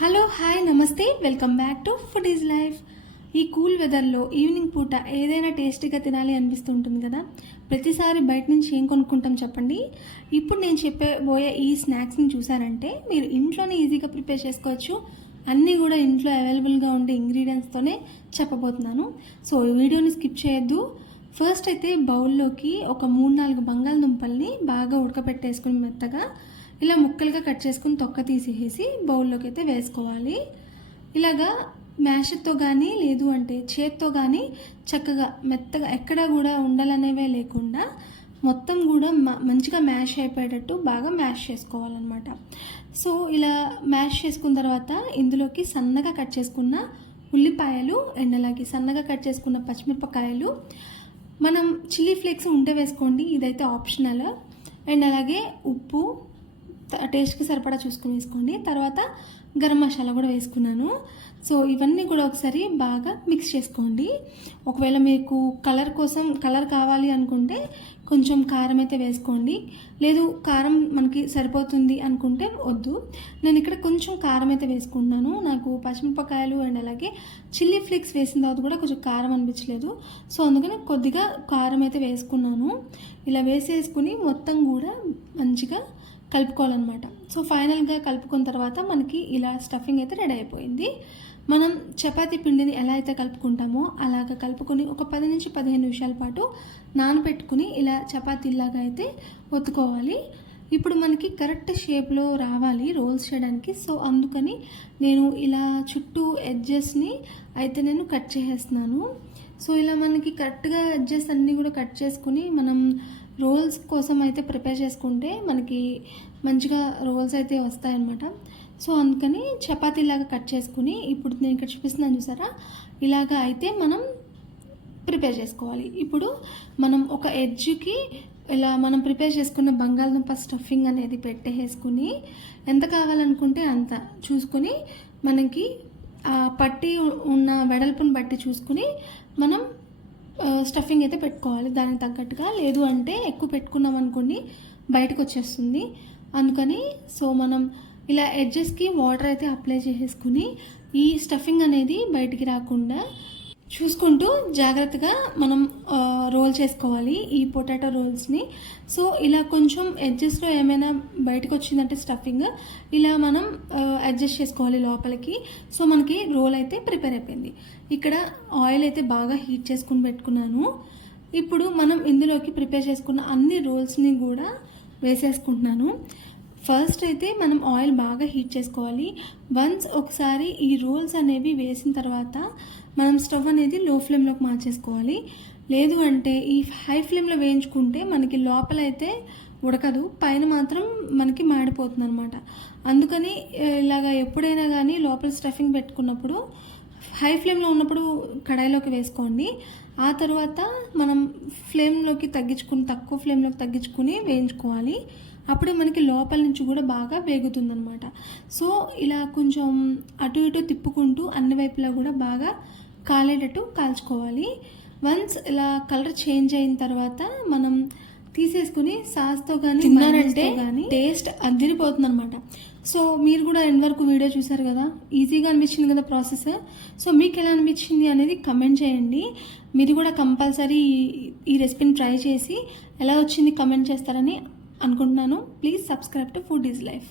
Hello hi నమస్తే welcome back to food is life. ఈ cool వెదర్లో evening పూట ఏదైనా టేస్టీగా తినాలి అనిపిస్తుంటుంది కదా. ప్రతిసారి బయట నుంచి ఏం కొనుక్కుంటాం చెప్పండి. ఇప్పుడు నేను చెప్పబోయే ఈ స్నాక్స్ని చూసారంటే మీరు ఇంట్లోనే ఈజీగా ప్రిపేర్ చేసుకోవచ్చు. అన్నీ కూడా ఇంట్లో అవైలబుల్గా ఉండే ఇంగ్రీడియంట్స్తోనే చెప్పబోతున్నాను. సో ఈ వీడియోని స్కిప్ చేయొద్దు. ఫస్ట్ అయితే బౌల్లోకి ఒక 3-4 బంగాళదుంపల్ని బాగా ఉడకపెట్టేసుకుని మెత్తగా ఇలా ముక్కలుగా కట్ చేసుకుని తొక్క తీసేసి బౌల్లోకి అయితే వేసుకోవాలి. ఇలాగా మ్యాషర్తో కానీ లేదు అంటే చేత్తో కానీ చక్కగా మెత్తగా ఎక్కడా కూడా ఉండలనేవే లేకుండా మొత్తం కూడా మంచిగా మ్యాష్ అయిపోయేటట్టు బాగా మ్యాష్ చేసుకోవాలన్నమాట. సో ఇలా మ్యాష్ చేసుకున్న తర్వాత ఇందులోకి సన్నగా కట్ చేసుకున్న ఉల్లిపాయలు అండ్ అలాగే సన్నగా కట్ చేసుకున్న పచ్చిమిరపకాయలు, మనం చిల్లీ ఫ్లేక్స్ ఉంటే వేసుకోండి, ఇదైతే ఆప్షనల్. అండ్ అలాగే ఉప్పు టేస్ట్కి సరిపడా చూసుకుని వేసుకోండి. తర్వాత గరం మసాలా కూడా వేసుకున్నాను. సో ఇవన్నీ కూడా ఒకసారి బాగా మిక్స్ చేసుకోండి. ఒకవేళ మీకు కలర్ కావాలి అనుకుంటే కొంచెం కారం అయితే వేసుకోండి, లేదు కారం మనకి సరిపోతుంది అనుకుంటే వద్దు. నేను ఇక్కడ కొంచెం కారం అయితే వేసుకుంటున్నాను. నాకు పచ్చిమిరపకాయలు అండ్ అలాగే చిల్లీ ఫ్లేక్స్ వేసిన తర్వాత కూడా కొంచెం కారం అనిపించలేదు. సో అందుకని కొద్దిగా కారం అయితే వేసుకున్నాను. ఇలా వేసేసుకుని మొత్తం కూడా మంచిగా కలుపుకోవాలన్నమాట. సో ఫైనల్గా కలుపుకున్న తర్వాత మనకి ఇలా స్టఫింగ్ అయితే రెడీ అయిపోయింది. మనం చపాతీ పిండిని ఎలా అయితే కలుపుకుంటామో అలాగ కలుపుకొని ఒక 10 నుంచి 15 నిమిషాల పాటు నానబెట్టుకుని ఇలా చపాతీలాగా అయితే ఒత్తుకోవాలి. ఇప్పుడు మనకి కరెక్ట్ షేప్లో రావాలి రోల్స్ చేయడానికి. సో అందుకని నేను ఇలా చుట్టూ ఎడ్జెస్ని అయితే నేను కట్ చేసేస్తున్నాను. సో ఇలా మనకి కరెక్ట్గా ఎడ్జెస్ అన్నీ కూడా కట్ చేసుకుని మనం రోల్స్ కోసం అయితే ప్రిపేర్ చేసుకుంటే మనకి మంచిగా రోల్స్ అయితే వస్తాయన్నమాట. సో అందుకని చపాతీలాగా కట్ చేసుకుని ఇప్పుడు నేను ఇక్కడ చూపిస్తున్నాను చూసారా, ఇలాగా అయితే మనం ప్రిపేర్ చేసుకోవాలి. ఇప్పుడు మనం ఒక ఎడ్జ్కి ఇలా మనం ప్రిపేర్ చేసుకున్న బంగాళదుంప స్టఫింగ్ అనేది పెట్టేసుకుని ఎంత కావాలనుకుంటే అంత చూసుకుని మనకి పట్టి ఉన్న వెడల్పుని బట్టి చూసుకుని మనం స్టఫింగ్ అయితే పెట్టుకోవాలి దానికి తగ్గట్టుగా. లేదు అంటే ఎక్కువ పెట్టుకున్నాం అనుకోండి బయటకు వచ్చేస్తుంది. అందుకని సో మనం ఇలా ఎడ్జెస్కి వాటర్ అయితే అప్లై చేసేసుకుని ఈ స్టఫింగ్ అనేది బయటికి రాకుండా చూసుకుంటూ జాగ్రత్తగా మనం రోల్ చేసుకోవాలి ఈ పొటాటో రోల్స్ని. సో ఇలా కొంచెం ఎడ్జెస్లో ఏమైనా బయటకు వచ్చిందంటే స్టఫింగ్ ఇలా మనం అడ్జస్ట్ చేసుకోవాలి లోపలికి. సో మనకి రోల్ అయితే ప్రిపేర్ అయిపోయింది. ఇక్కడ ఆయిల్ అయితే బాగా హీట్ చేసుకుని పెట్టుకున్నాను. ఇప్పుడు మనం ఇందులోకి ప్రిపేర్ చేసుకున్న అన్ని రోల్స్ని కూడా వేసేసుకుంటున్నాను. ఫస్ట్ అయితే మనం ఆయిల్ బాగా హీట్ చేసుకోవాలి. వన్స్ ఒకసారి ఈ రోల్స్ అనేవి వేసిన తర్వాత మనం స్టవ్ అనేది లో ఫ్లేమ్లోకి మార్చేసుకోవాలి. లేదు అంటే ఈ హై ఫ్లేమ్లో వేయించుకుంటే మనకి లోపల అయితే ఉడకదు, పైన మాత్రం మనకి మాడిపోతుంది అనమాట. అందుకని ఇలాగ ఎప్పుడైనా కానీ లోపల స్టఫింగ్ పెట్టుకున్నప్పుడు హై ఫ్లేమ్లో ఉన్నప్పుడు కడాయిలోకి వేసుకోండి. ఆ తర్వాత మనం తక్కువ ఫ్లేమ్లోకి తగ్గించుకుని వేయించుకోవాలి. అప్పుడే మనకి లోపల నుంచి కూడా బాగా వేగుతుందనమాట. సో ఇలా కొంచెం అటు ఇటు తిప్పుకుంటూ అన్ని వైపులా కూడా బాగా కాలేటట్టు కాల్చుకోవాలి. వన్స్ ఇలా కలర్ చేంజ్ అయిన తర్వాత మనం తీసేసుకుని సాస్తో కానీ తిన్నారంటే టేస్ట్ అదిరిపోతుంది అనమాట. సో మీరు కూడా ఎండ్ వరకు వీడియో చూసారు కదా, ఈజీగా అనిపించింది కదా ప్రాసెస్. సో మీకు ఎలా అనిపించింది అనేది కమెంట్ చేయండి. మీరు కూడా కంపల్సరీ ఈ రెసిపీని ట్రై చేసి ఎలా వచ్చింది కమెంట్ చేస్తారని అనుకుంటున్నాను. Please subscribe to food is life.